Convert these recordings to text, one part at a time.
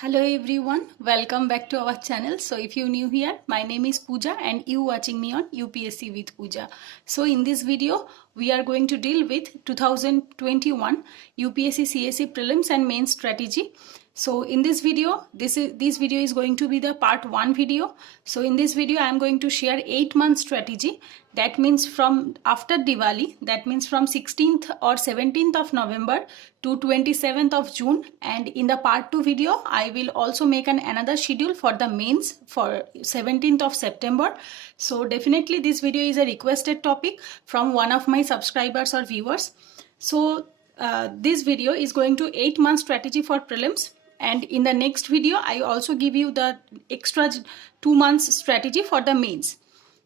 Hello everyone, welcome back to our channel. So if you're new here, my name is Pooja and you watching me on UPSC with Pooja. So in this video, we are going to deal with 2021 UPSC CSE prelims and main strategy. So in this video, this video is going to be the part 1 video. So in this video, I am going to share 8-month strategy. That means from after Diwali, that means from 16th or 17th of November to 27th of June. And in the part 2 video, I will also make another schedule for the mains for 17th of September. So definitely this video is a requested topic from one of my subscribers or viewers. So this video is going to 8-month strategy for prelims. And in the next video, I also give you the extra 2 months strategy for the mains.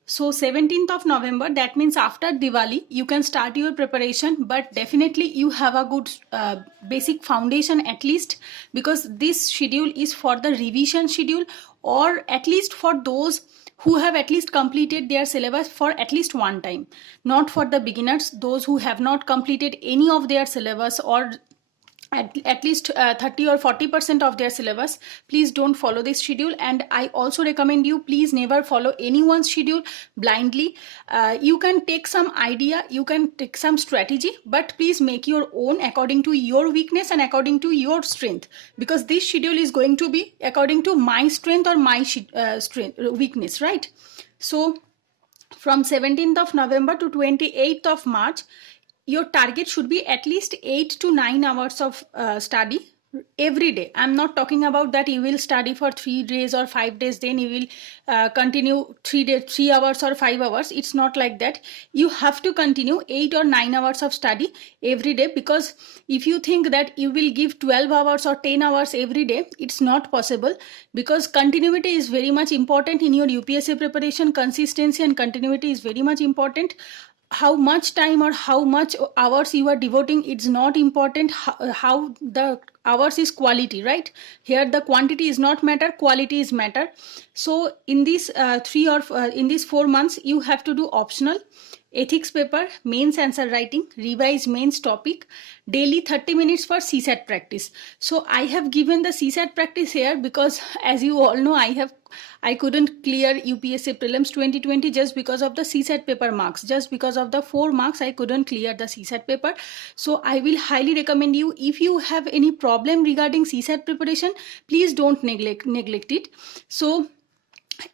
So 17th of November, that means after Diwali, you can start your preparation, but definitely you have a good basic foundation at least, because this schedule is for the revision schedule, or at least for those who have at least completed their syllabus for at least one time, not for the beginners, those who have not completed any of their syllabus or at least 30 or 40% of their syllabus. Please don't follow this schedule, and I also recommend you please never follow anyone's schedule blindly. You can take some idea, you can take some strategy, but please make your own according to your weakness and according to your strength, because this schedule is going to be according to my strength or my weakness, right? So from 17th of November to 28th of March, your target should be at least 8 to 9 hours of study every day. I'm not talking about that you will study for 3 days or 5 days, then you will continue 3 hours or 5 hours. It's not like that. You have to continue 8 or 9 hours of study every day, because if you think that you will give 12 hours or 10 hours every day, it's not possible, because continuity is very much important in your UPSC preparation. Consistency and continuity is very much important. How much time or how much hours you are devoting, it's not important. How the hours is quality, right? Here the quantity is not matter, quality is matter. So in these 4 months, you have to do optional, ethics paper, mains answer writing, revise mains topic, daily 30 minutes for CSAT practice. So I have given the CSAT practice here because, as you all know, I couldn't clear UPSC prelims 2020 just because of the CSAT paper marks. Just because of the 4 marks, I couldn't clear the CSAT paper. So I will highly recommend you, if you have any problem regarding CSAT preparation, please don't neglect it. So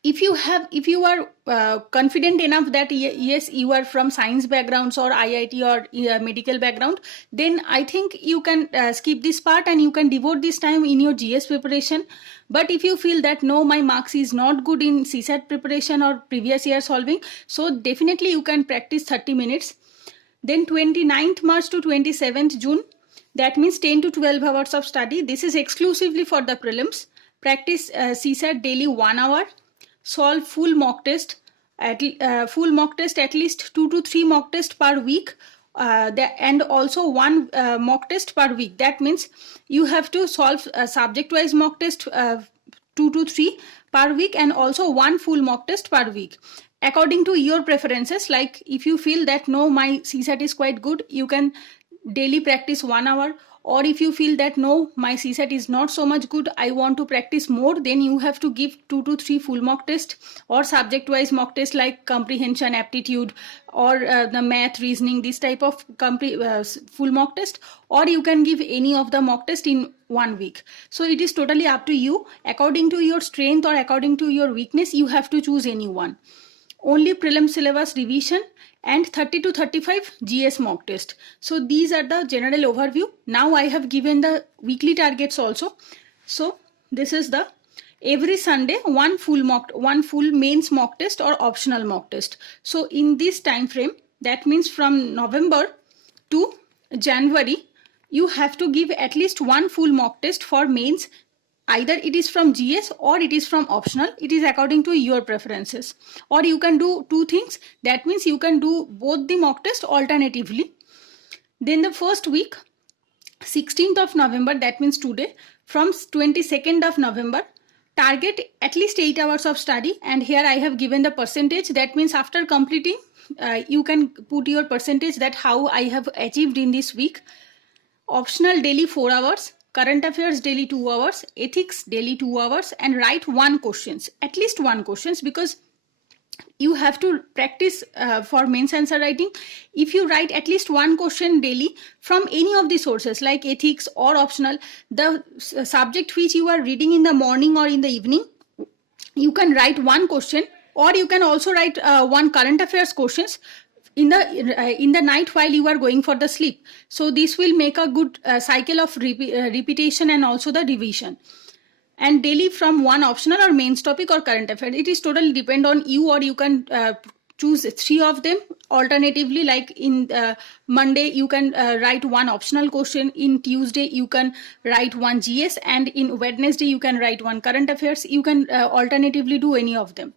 if you are confident enough that yes, you are from science backgrounds or IIT or medical background, then I think you can skip this part and you can devote this time in your GS preparation. But if you feel that no, my marks is not good in CSAT preparation or previous year solving, so definitely you can practice 30 minutes. Then 29th March to 27th June, that means 10 to 12 hours of study. This is exclusively for the prelims. Practice CSAT daily 1 hour. Solve full mock test at least 2 to 3 mock test per week, and also 1 mock test per week. That means you have to solve subject wise mock test 2 to 3 per week, and also 1 full mock test per week according to your preferences. Like if you feel that no, my CSAT is quite good, you can daily practice 1 hour. Or if you feel that no, my CSAT is not so much good, I want to practice more, then you have to give 2 to 3 full mock test or subject wise mock test like comprehension, aptitude, or the math, reasoning, this type of full mock test. Or you can give any of the mock test in 1 week. So it is totally up to you. According to your strength or according to your weakness, you have to choose any one. Only prelim syllabus revision and 30 to 35 GS mock test. So these are the general overview. Now I have given the weekly targets also. So this is the every Sunday one full mains mock test or optional mock test. So in this time frame, that means from November to January, you have to give at least 1 full mock test for mains. Either it is from GS or it is from optional. It is according to your preferences. Or you can do 2 things. That means you can do both the mock test alternatively. Then the first week, 16th of November, that means today, from 22nd of November, target at least 8 hours of study. And here I have given the percentage. That means after completing, you can put your percentage that how I have achieved in this week. Optional daily 4 hours. current affairs daily 2 hours, ethics daily 2 hours, and write one questions, at least one questions, because you have to practice for mains answer writing. If you write at least one question daily from any of the sources like ethics or optional, the subject which you are reading in the morning or in the evening, you can write one question, or you can also write one current affairs questions in the night while you are going for the sleep. So this will make a good cycle of repetition and also the revision. And daily from one optional or mains topic or current affair. It is totally depend on you, or you can choose 3 of them. Alternatively, like in Monday you can write one optional question, in Tuesday you can write one GS, and in Wednesday you can write one current affairs. You can alternatively do any of them.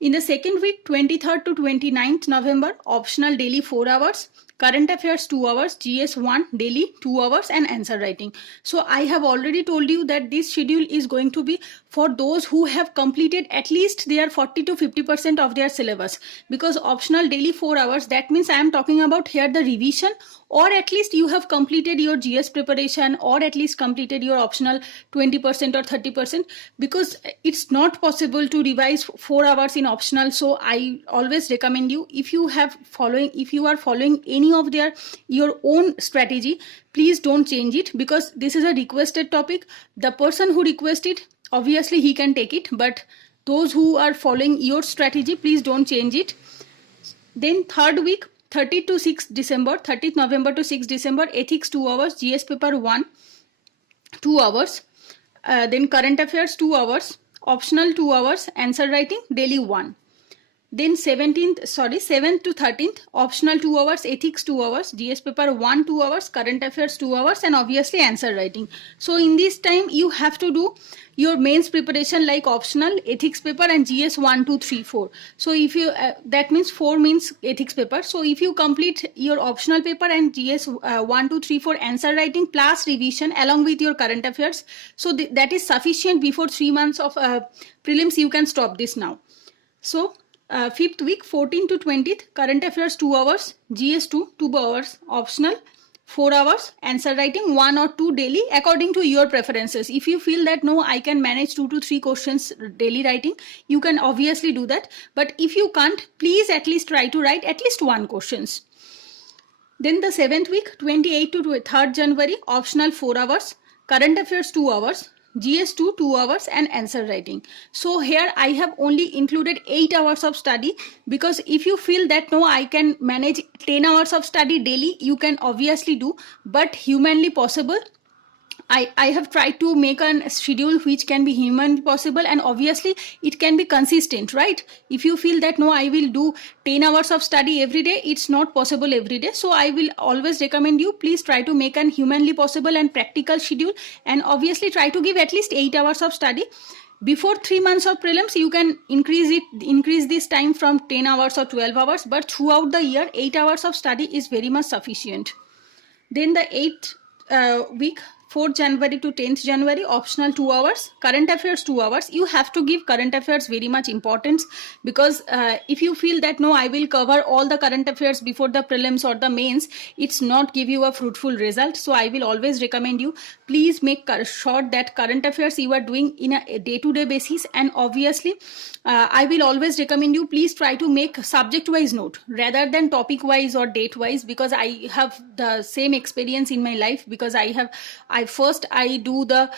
In the second week, 23rd to 29th November, optional daily 4 hours, current affairs 2 hours, GS1 daily 2 hours, and answer writing. So I have already told you that this schedule is going to be for those who have completed at least their 40 to 50% of their syllabus, because optional daily 4 hours, that means I am talking about here the revision, or at least you have completed your GS preparation, or at least completed your optional 20% or 30%, because it's not possible to revise 4 hours in optional. So I always recommend you, if you are following any of your own strategy, please don't change it, because this is a requested topic. The person who requested, obviously he can take it, but those who are following your strategy, please don't change it. Then third week, 30th to 6th December, 30th November to 6th December, ethics 2 hours, GS paper 1 2 hours, then current affairs 2 hours, optional 2 hours, answer writing daily 1. Then 7th to 13th, optional 2 hours, ethics 2 hours, GS paper 1 2 hours, current affairs 2 hours, and obviously answer writing. So in this time you have to do your mains preparation like optional, ethics paper, and GS 1 2 3 4. So if you that means 4 means ethics paper. So if you complete your optional paper and GS 1 2 3 4 answer writing plus revision along with your current affairs, so that is sufficient. Before 3 months of prelims you can stop this now. So 5th week, 14th to 20th, current affairs 2 hours, GS2 2 hours, optional 4 hours, answer writing 1 or 2 daily according to your preferences. If you feel that no, I can manage 2 to 3 questions daily writing, you can obviously do that. But if you can't, please at least try to write at least 1 questions. Then the 7th week, 28th to 3rd January, optional 4 hours, current affairs 2 hours, GS2 2 hours, and answer writing. So here I have only included 8 hours of study, because if you feel that no, I can manage 10 hours of study daily, you can obviously do, but humanly possible. I have tried to make a schedule which can be humanly possible, and obviously it can be consistent, right? If you feel that no, I will do 10 hours of study every day, it's not possible every day. So I will always recommend you, please try to make an humanly possible and practical schedule, and obviously try to give at least 8 hours of study. Before 3 months of prelims, you can increase this time from 10 hours or 12 hours, but throughout the year, 8 hours of study is very much sufficient. Then the 8th week, 4th January to 10th January, optional 2 hours, current affairs 2 hours. You have to give current affairs very much importance, because if you feel that no, I will cover all the current affairs before the prelims or the mains, it's not give you a fruitful result. So I will always recommend you, please make sure that current affairs you are doing in a day-to-day basis. And obviously I will always recommend you, please try to make subject-wise note rather than topic-wise or date-wise, because I have the same experience in my life, because I do the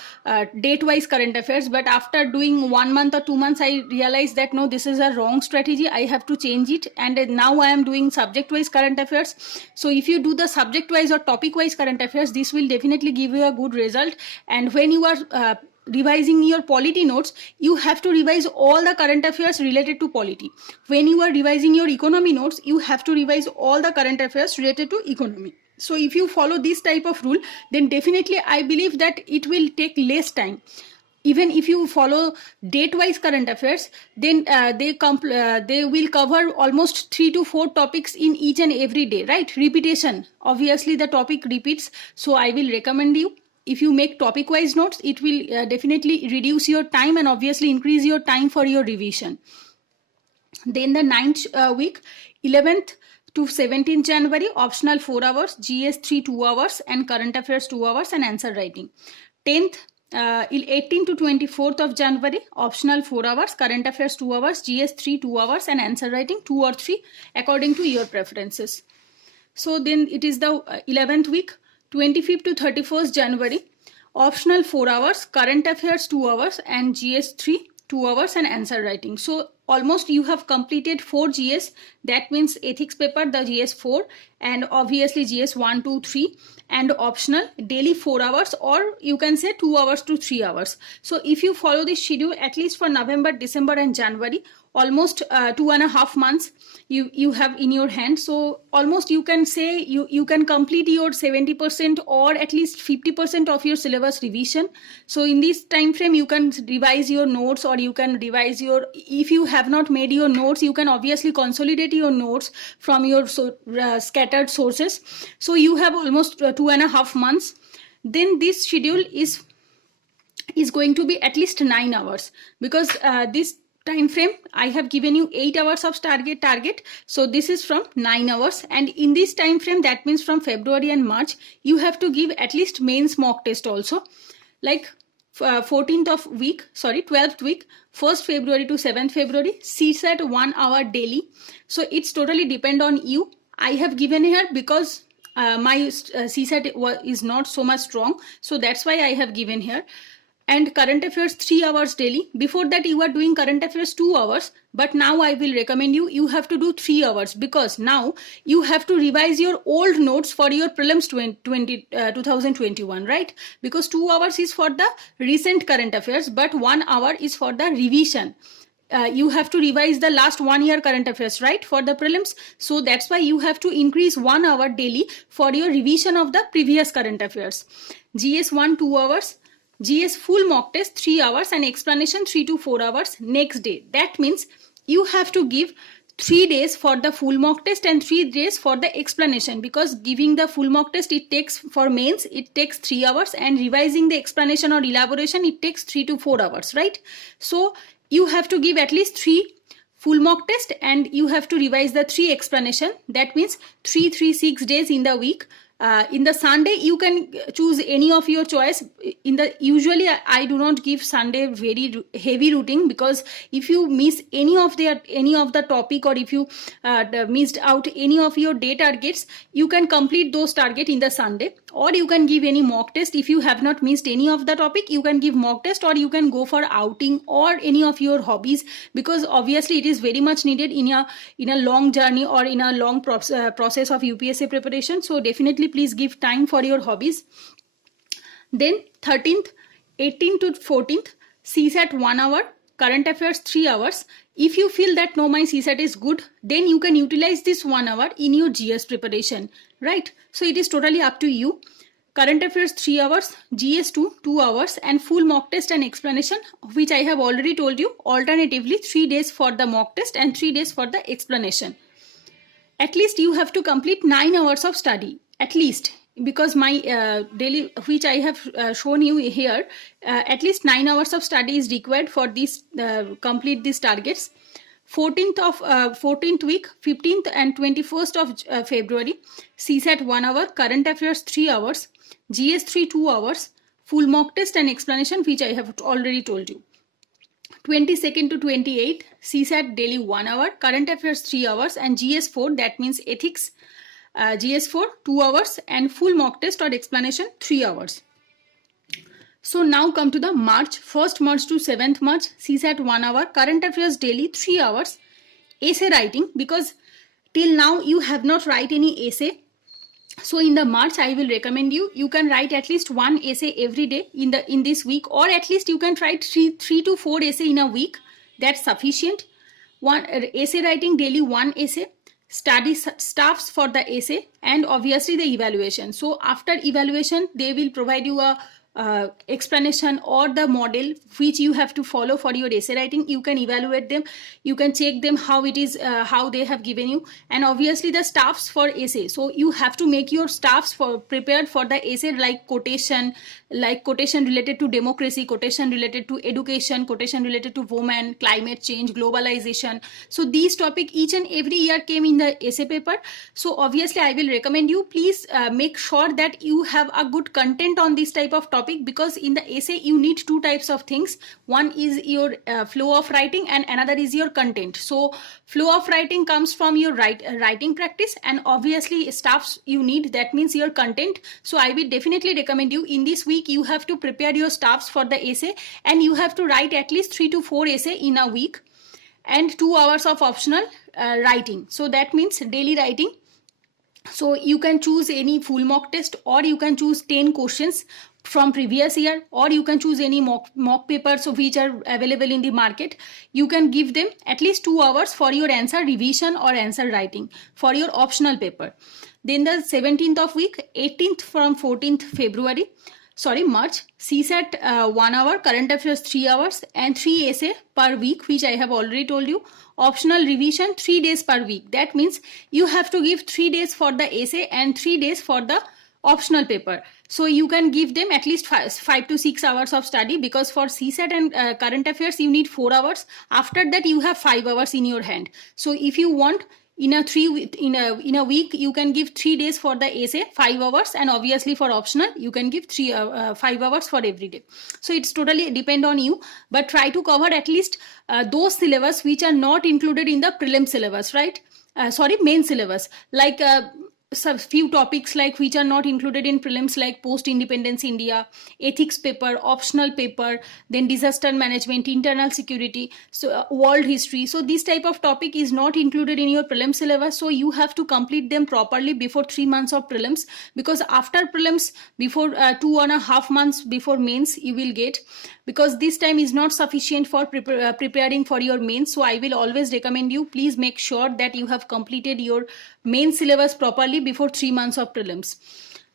date-wise current affairs, but after doing 1 month or 2 months, I realized that no, this is a wrong strategy. I have to change it, and now I am doing subject-wise current affairs. So if you do the subject-wise or topic-wise current affairs, this will definitely give you a good result. And when you are revising your polity notes, you have to revise all the current affairs related to polity. When you are revising your economy notes, you have to revise all the current affairs related to economy. So if you follow this type of rule, then definitely I believe that it will take less time. Even if you follow date-wise current affairs, then they will cover almost 3 to 4 topics in each and every day, right? Repetition. Obviously, the topic repeats. So I will recommend you, if you make topic-wise notes, it will definitely reduce your time and obviously increase your time for your revision. Then the 9th week, 11th to 17th January, optional 4 hours, GS3 2 hours, and current affairs 2 hours, and answer writing. 18 to 24th of January, optional 4 hours, current affairs 2 hours, GS3 2 hours, and answer writing 2 or 3 according to your preferences. So then it is the 11th week, 25th to 31st January, optional 4 hours, current affairs 2 hours, and GS3 2 hours, and answer writing. So almost you have completed 4 GS. That means ethics paper, the GS4, and obviously GS 1, 2, 3, and optional daily 4 hours, or you can say 2 hours to 3 hours. So if you follow this schedule at least for November, December, and January, almost 2.5 months you have in your hand. So almost you can say you can complete your 70% or at least 50% of your syllabus revision. So in this time frame you can revise your notes, or you can revise your, if you have not made your notes, you can obviously consolidate your notes from your scattered sources. So you have almost 2.5 months. Then this schedule is going to be at least 9 hours, because this time frame I have given you 8 hours of target. So this is from 9 hours, and in this time frame, that means from February and March, you have to give at least mains mock test also, like 12th week, 1st February to 7th February, CSAT 1 hour daily. So it's totally depend on you. I have given here because my CSAT is not so much strong, so that's why I have given here. And current affairs 3 hours daily. Before that you are doing current affairs 2 hours, but now I will recommend you have to do 3 hours, because now you have to revise your old notes for your prelims 2021, right? Because 2 hours is for the recent current affairs, but 1 hour is for the revision. You have to revise the last 1 year current affairs, right, for the prelims. So that's why you have to increase 1 hour daily for your revision of the previous current affairs. GS1 2 hours, GS full mock test 3 hours, and explanation 3 to 4 hours next day. That means you have to give 3 days for the full mock test and 3 days for the explanation, because giving the full mock test, it takes, for mains it takes 3 hours, and revising the explanation or elaboration, it takes 3 to 4 hours, right? So you have to give at least 3 full mock test, and you have to revise the 3 explanation. That means 6 days in the week. In the Sunday you can choose any of your choice. Usually I do not give Sunday very heavy routine, because if you miss any of the topic, or if you missed out any of your day targets, you can complete those target in the Sunday, or you can give any mock test. If you have not missed any of the topic, you can give mock test, or you can go for outing or any of your hobbies, because obviously it is very much needed in a long journey or in a long process of UPSC preparation. So definitely please give time for your hobbies. Then 18th to 14th, CSAT 1 hour, current affairs 3 hours. If you feel that no, my CSAT is good, then you can utilize this 1 hour in your GS preparation, right? So it is totally up to you. Current affairs 3 hours, GS2 2 hours, and full mock test and explanation, which I have already told you. Alternatively 3 days for the mock test and 3 days for the explanation. At least you have to complete 9 hours of study, at least, because my daily, which I have shown you here, at least 9 hours of study is required for this complete these targets. 14th week, 15th and 21st of February, CSAT 1 hour, current affairs 3 hours, GS3 2 hours, full mock test and explanation, which I have already told you. 22nd to 28th, CSAT daily 1 hour, current affairs 3 hours, and GS4, that means ethics, GS4 2 hours, and full mock test or explanation 3 hours. So now come to the March, 1st March to 7th March, CSAT 1 hour, current affairs daily 3 hours, essay writing, because till now you have not write any essay. So in the March, I will recommend you can write at least 1 essay every day in this week, or at least you can write 3 to 4 essay in a week. That's sufficient. One essay writing daily, 1 essay, study staffs for the essay, and obviously the evaluation. So after evaluation, they will provide you a explanation or the model which you have to follow for your essay writing. You can evaluate them, you can check them how it is, how they have given you, and obviously the staffs for essay. So you have to make your staffs for prepared for the essay, like quotation related to democracy, quotation related to education, quotation related to women, climate change, globalization. So these topic each and every year came in the essay paper. So obviously I will recommend you, please make sure that you have a good content on this type of topic, because in the essay you need two types of things. One is your flow of writing and another is your content. So flow of writing comes from your writing practice, and obviously staffs you need, that means your content. So I will definitely recommend you, in this week you have to prepare your staffs for the essay, and you have to write at least 3 to 4 essay in a week, and 2 hours of optional writing. So that means daily writing. So you can choose any full mock test, or you can choose 10 questions from previous year, or you can choose any mock papers which are available in the market. You can give them at least 2 hours for your answer revision or answer writing for your optional paper. Then the 17th of week, 18th from 14th February, March, CSAT 1 hour, current affairs 3 hours, and 3 essay per week, which I have already told you. Optional revision 3 days per week. That means you have to give 3 days for the essay and 3 days for the optional paper. So you can give them at least 5 to 6 hours of study, because for CSAT and current affairs you need 4 hours. After that you have 5 hours in your hand. So if you want, in a week you can give 3 days for the essay, 5 hours, and obviously for optional you can give 5 hours for every day. So it's totally depend on you, but try to cover at least those syllabus which are not included in the prelim syllabus, right? Main syllabus, like few topics like which are not included in prelims, like post independence India, ethics paper, optional paper, then disaster management, internal security, so world history. So this type of topic is not included in your prelim syllabus, so you have to complete them properly before 3 months of prelims, because after prelims, before 2.5 months before mains you will get, because this time is not sufficient for preparing for your mains. So I will always recommend you, please make sure that you have completed your main syllabus properly before 3 months of prelims.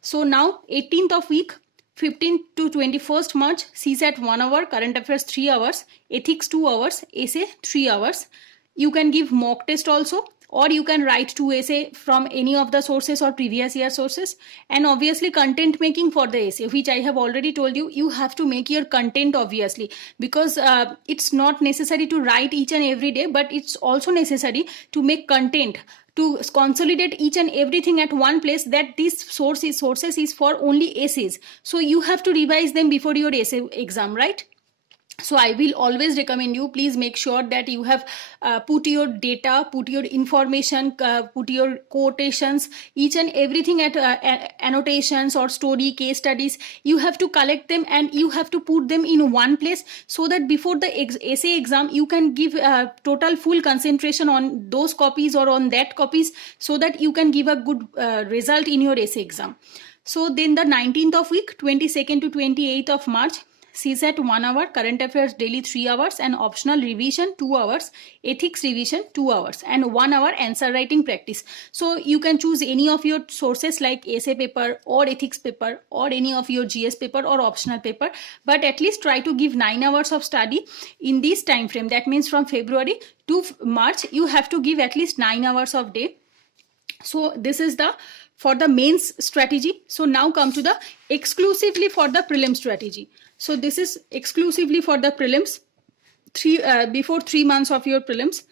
So now 18th of week, 15th to 21st March, CSAT 1 hour, current affairs 3 hours, ethics 2 hours, essay 3 hours. You can give mock test also, or you can write 2 essay from any of the sources or previous year sources. And obviously content making for the essay, which I have already told you, you have to make your content obviously, because it's not necessary to write each and every day, but it's also necessary to make content, to consolidate each and everything at one place, that these sources is for only essays. So you have to revise them before your essay exam, right? So I will always recommend you, please make sure that you have put your data, put your information, put your quotations, each and everything at annotations or story, case studies. You have to collect them and you have to put them in one place, so that before the essay exam you can give total full concentration on those copies or on that copies, so that you can give a good result in your essay exam. So then the 19th of week, 22nd to 28th of March, CSAT 1 hour, current affairs daily 3 hours, and optional revision 2 hours, ethics revision 2 hours, and 1 hour answer writing practice. So you can choose any of your sources like essay paper or ethics paper or any of your GS paper or optional paper, but at least try to give 9 hours of study in this time frame. That means from February to March you have to give at least 9 hours of day. So this is the for the mains strategy. So now come to the exclusively for the prelim strategy. So this is exclusively for the prelims, before 3 months of your prelims.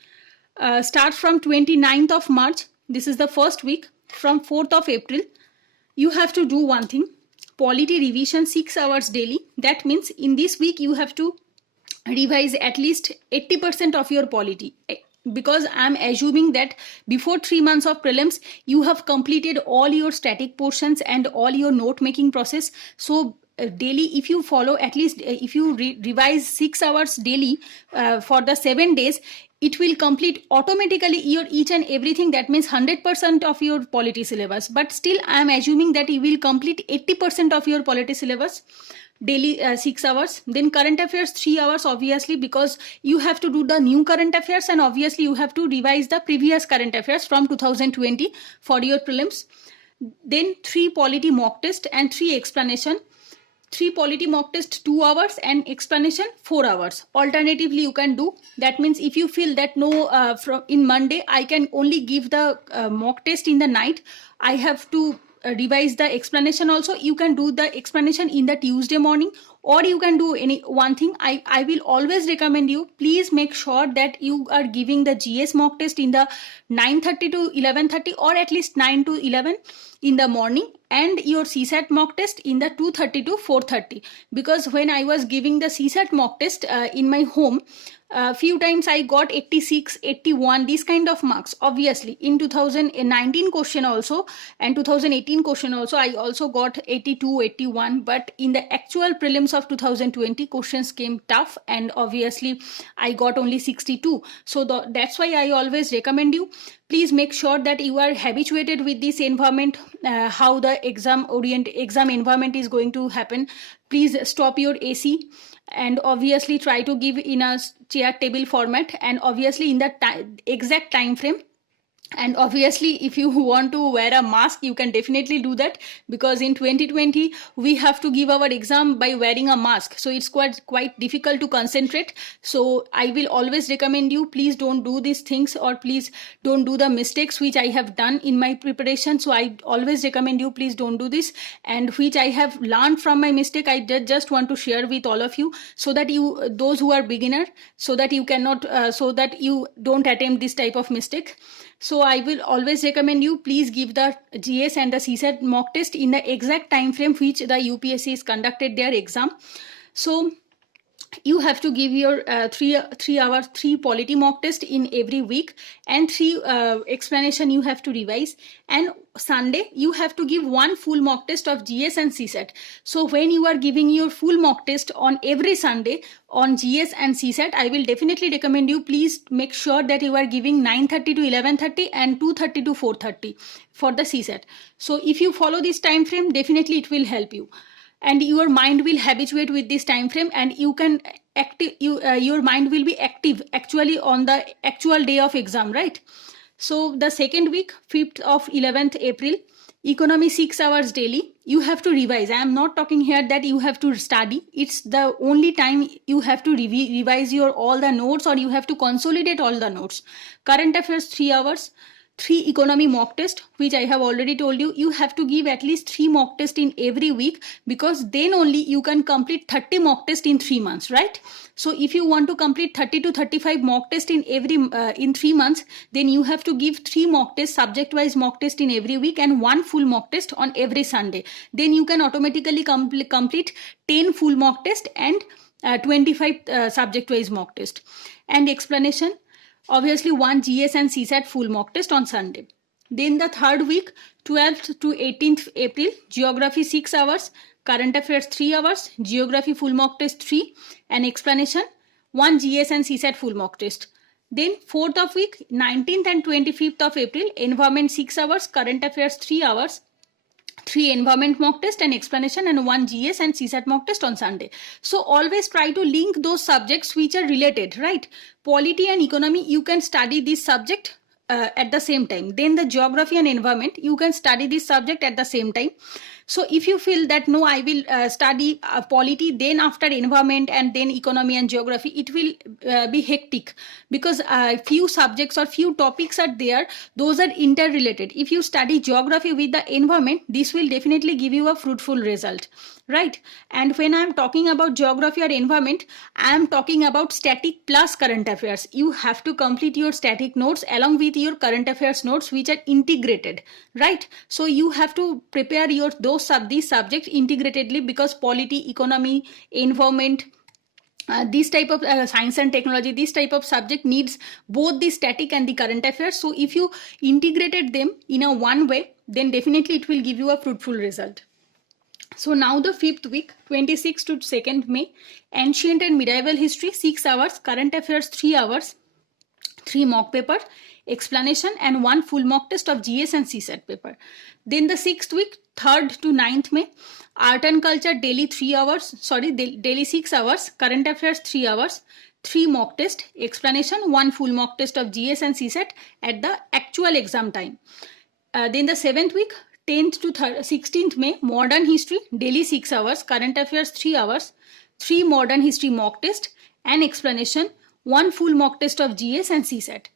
Start from 29th of March. This is the first week. From 4th of April, you have to do one thing, polity revision 6 hours daily. That means in this week you have to revise at least 80% of your polity, because I'm assuming that before 3 months of prelims you have completed all your static portions and all your note making process. So daily, if you follow at least, if you revise 6 hours daily for the 7 days, it will complete automatically your each and everything. That means 100% of your polity syllabus. But still I am assuming that you will complete 80% of your polity syllabus daily, 6 hours. Then current affairs 3 hours, obviously, because you have to do the new current affairs, and obviously you have to revise the previous current affairs from 2020 for your prelims. Then 3 polity mock test and 3 explanation. 3 polity mock test 2 hours and explanation 4 hours. Alternatively, you can do, that means if you feel that no, from in Monday I can only give the mock test in the night, I have to revise the explanation also, you can do the explanation in the Tuesday morning. Or you can do any one thing, I will always recommend you, please make sure that you are giving the GS mock test in the 9:30 to 11:30 or at least 9 to 11 in the morning, and your CSAT mock test in the 2:30 to 4:30. Because when I was giving the CSAT mock test in my home, few times I got 86, 81, these kind of marks. Obviously in 2019 question also and 2018 question also, I also got 82, 81, but in the actual prelims of 2020 questions came tough, and obviously I got only 62. So that's why I always recommend you, please make sure that you are habituated with this environment, how the exam environment is going to happen. Please stop your AC and obviously try to give in a chair table format, and obviously in the exact time frame. And obviously if you want to wear a mask, you can definitely do that, because in 2020 we have to give our exam by wearing a mask, so it's quite difficult to concentrate. So I will always recommend you, please don't do these things, or please don't do the mistakes which I have done in my preparation. So I always recommend you, please don't do this, and which I have learned from my mistake, I just want to share with all of you, so that you, those who are beginner, so that you cannot so that you don't attempt this type of mistake. So I will always recommend you, please give the GS and the CSAT mock test in the exact time frame which the UPSC is conducted their exam. So you have to give your 3 polity mock test in every week, and 3 explanation you have to revise, and Sunday you have to give 1 full mock test of GS and CSAT. So when you are giving your full mock test on every Sunday on GS and CSAT, I will definitely recommend you, please make sure that you are giving 9:30 to 11:30 and 2:30 to 4:30 for the CSAT. So if you follow this time frame, definitely it will help you, and your mind will habituate with this time frame, and you can your mind will be active actually on the actual day of exam, right? So the second week, 5th of 11th April, economy 6 hours daily, you have to revise. I am not talking here that you have to study, it's the only time you have to revise your all the notes, or you have to consolidate all the notes. Current affairs 3 hours, 3 economy mock test, which I have already told you, you have to give at least 3 mock test in every week, because then only you can complete 30 mock test in 3 months, right? So if you want to complete 30 to 35 mock test in every in 3 months, then you have to give 3 mock test, subject wise mock test in every week, and 1 full mock test on every Sunday. Then you can automatically complete 10 full mock test and 25 subject wise mock test. And explanation, obviously 1 GS and CSAT full mock test on Sunday. Then the third week, 12th to 18th April, geography 6 hours, current affairs 3 hours, geography full mock test 3, and explanation 1 GS and CSAT full mock test. Then 4th of week, 19th and 25th of April, environment 6 hours, current affairs 3 hours, 3 environment mock test and explanation, and 1 GS and CSAT mock test on Sunday. So always try to link those subjects which are related, right? Polity and economy, you can study this subject at the same time. Then the geography and environment, you can study this subject at the same time. So if you feel that no, I will study polity, then after environment, and then economy and geography, it will be hectic, because few subjects or few topics are there, those are interrelated. If you study geography with the environment, this will definitely give you a fruitful result, right? And when I am talking about geography or environment, I am talking about static plus current affairs. You have to complete your static notes along with your current affairs notes, which are integrated, right? So you have to prepare your these subjects integratedly, because polity, economy, environment, this type of science and technology, this type of subject needs both the static and the current affairs. So if you integrated them in a one way, then definitely it will give you a fruitful result. So now the 5th week, 26th to 2nd May, ancient and medieval history 6 hours, current affairs 3 hours, 3 mock paper, explanation, and 1 full mock test of GS and CSAT paper. Then the 6th week, 3rd to 9th May, art and culture daily 3 hours, daily 6 hours, current affairs 3 hours, 3 mock test, explanation, 1 full mock test of GS and CSAT at the actual exam time. Then the 7th week, 10th to 16th May, modern history, daily 6 hours, current affairs 3 hours, 3 modern history mock test, and explanation, 1 full mock test of GS and CSAT.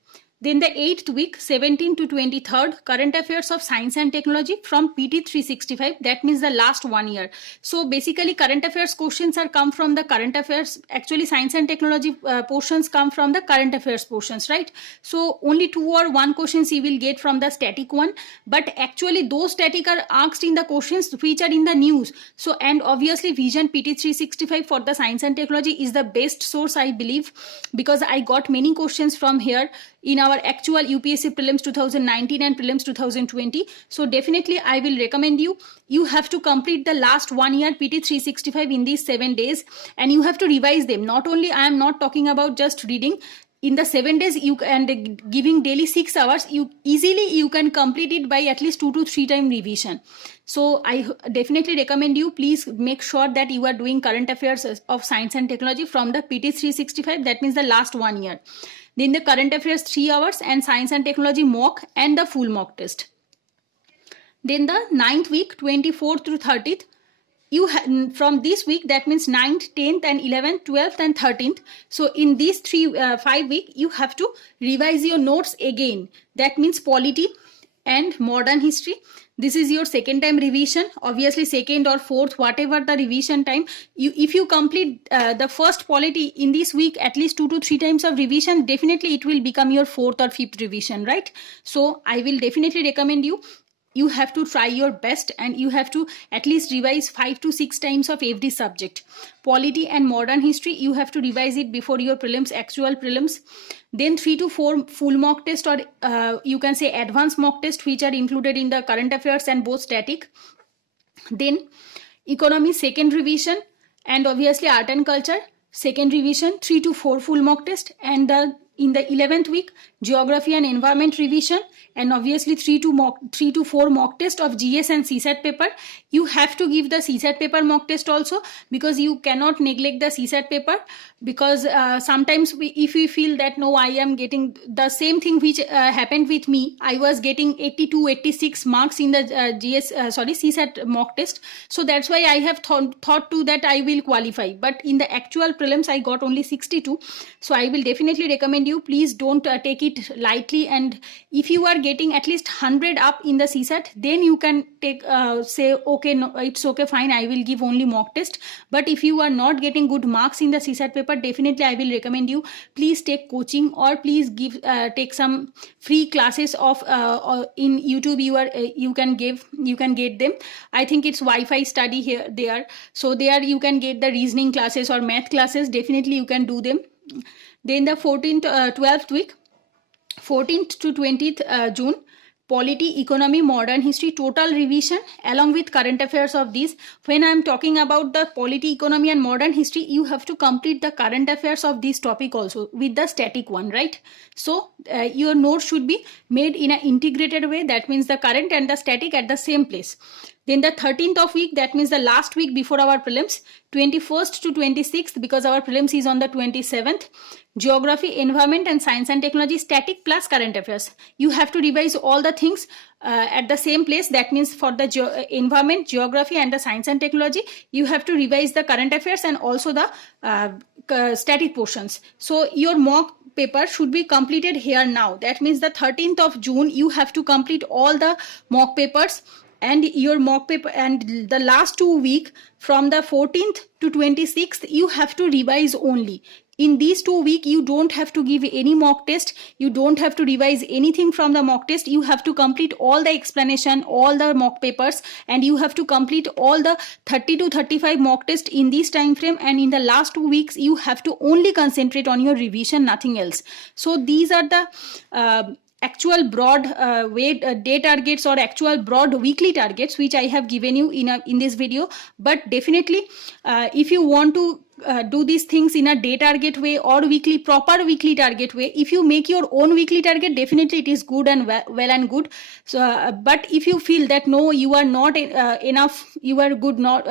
Then the 8th week, 17th to 23rd, current affairs of science and technology from PT 365. That means the last 1 year. So basically current affairs questions are come from the current affairs. Actually science and technology portions come from the current affairs portions, right? So only 2 or 1 questions you will get from the static one. But actually those static are asked in the questions which are in the news. So and obviously Vision PT 365 for the science and technology is the best source, I believe, because I got many questions from here in our actual UPSC prelims 2019 and prelims 2020. So definitely I will recommend you have to complete the last 1 year PT 365 in these 7 days, and you have to revise them. Not only, I am not talking about just reading. In the 7 days you and giving daily 6 hours, you can complete it by at least 2 to 3 time revision. So I definitely recommend you, please make sure that you are doing current affairs of science and technology from the PT 365. That means the last 1 year. Then the current affairs 3 hours and science and technology mock and the full mock test. Then the 9th week, 24th through 30th, from this week, that means 9th, 10th and 11th, 12th and 13th. So in these 5 weeks, you have to revise your notes again. That means polity and modern history. This is your second time revision. Obviously second or fourth, whatever the revision time, if you complete the first polity in this week at least 2 to 3 times of revision, definitely it will become your 4th or 5th revision, right? So I will definitely recommend you have to try your best and you have to at least revise 5 to 6 times of every subject. Polity and modern history, you have to revise it before your prelims, actual prelims. Then 3 to 4 full mock test, or you can say advanced mock test, which are included in the current affairs and both static. Then economy second revision, and obviously art and culture second revision, 3 to 4 full mock test, and in the 11th week geography and environment revision, and obviously 3 to 4 mock test of GS and CSAT paper. You have to give the CSAT paper mock test also, because you cannot neglect the CSAT paper, because sometimes if we feel that no, I am getting the same thing which happened with me, I was getting 82, 86 marks in the CSAT mock test. So that's why I have thought to that I will qualify, but in the actual prelims I got only 62. So I will definitely recommend you, please don't take it lightly, and if you are getting at least 100 up in the CSAT, then you can take say okay, no, it's okay, fine, I will give only mock test. But if you are not getting good marks in the CSAT paper, definitely I will recommend you, please take coaching, or please take some free classes of in YouTube. You can get them. I think it's Wi-Fi study here there, so there you can get the reasoning classes or math classes. Definitely you can do them. Then the 12th week, 14th to 20th June, polity, economy, modern history, total revision along with current affairs of these. When I am talking about the polity, economy and modern history, you have to complete the current affairs of this topic also with the static one, right? So your notes should be made in an integrated way. That means the current and the static at the same place. Then the 13th of week, that means the last week before our prelims, 21st to 26th, because our prelims is on the 27th, geography, environment and science and technology, static plus current affairs. You have to revise all the things at the same place. That means for the environment, geography and the science and technology, you have to revise the current affairs and also the static portions. So your mock paper should be completed here now. That means the 13th of June, you have to complete all the mock papers, and your mock paper, and the last 2 weeks from the 14th to 26th, you have to revise only. In these 2 weeks, you don't have to give any mock test. You don't have to revise anything from the mock test. You have to complete all the explanation, all the mock papers, and you have to complete all the 30 to 35 mock tests in this time frame. And in the last 2 weeks, you have to only concentrate on your revision, nothing else. So these are the actual broad day targets or actual broad weekly targets which I have given you in this video. But definitely if you want to do these things in a day target way or proper weekly target way. If you make your own weekly target, definitely it is good and well and good. So but if you feel that no, you are not enough, you are good, not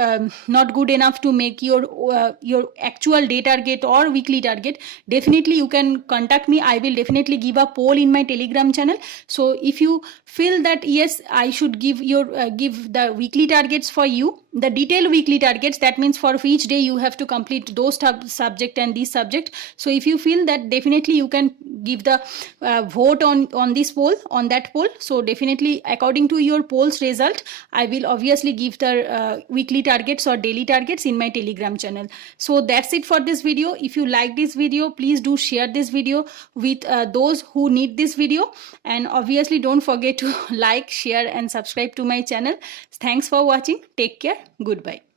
good enough to make your actual day target or weekly target, definitely you can contact me. I will definitely give a poll in my Telegram channel. So if you feel that yes, I should give the weekly targets for you, the detailed weekly targets, that means for each day you have to complete those subject and this subject. So if you feel that, definitely you can give the vote on this poll, on that poll. So definitely according to your poll's result, I will obviously give the weekly targets or daily targets in my Telegram channel. So that's it for this video. If you like this video, please do share this video with those who need this video, and obviously don't forget to like, share and subscribe to my channel. Thanks for watching. Take care. Goodbye.